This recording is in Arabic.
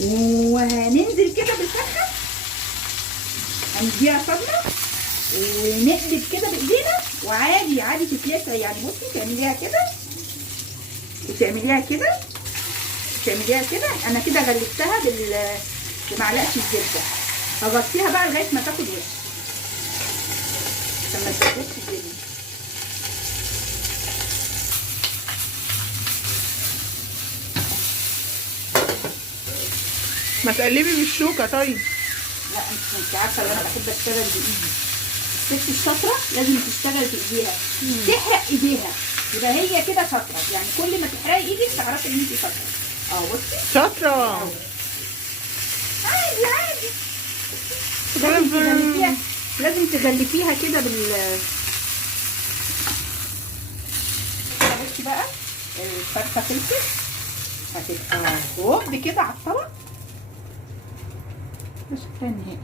وهننزل كده بالفرخه، هنديها صدمه ونقلب كده بايدينا، وعادي عادي تتلسع يعني. بصي تعمليها كده وتعمليها كده وتعمليها كده. انا كده غلفتها بمعلقه الزبده. هغطيها بقى لغايه ما تاخد وش عشان ما تبقاش الدنيا. ما تقلبي بالشوكه طيب. لا انت عارفه ان انا بحب اشتغل بايدي. الست الشاطره لازم تشتغل بايديها، تحرق ايديها، يبقى هي كده شاطره. يعني كل ما تحرقي ايدك تعرفي ان انت شاطره. بصي شاطره. عادي عادي. لازم تغلفيها، لازم تغلفيها كده بصي بقى الفرخه خلصت، هتبقى هوب كده على الطبق. ده شكلها النهائي.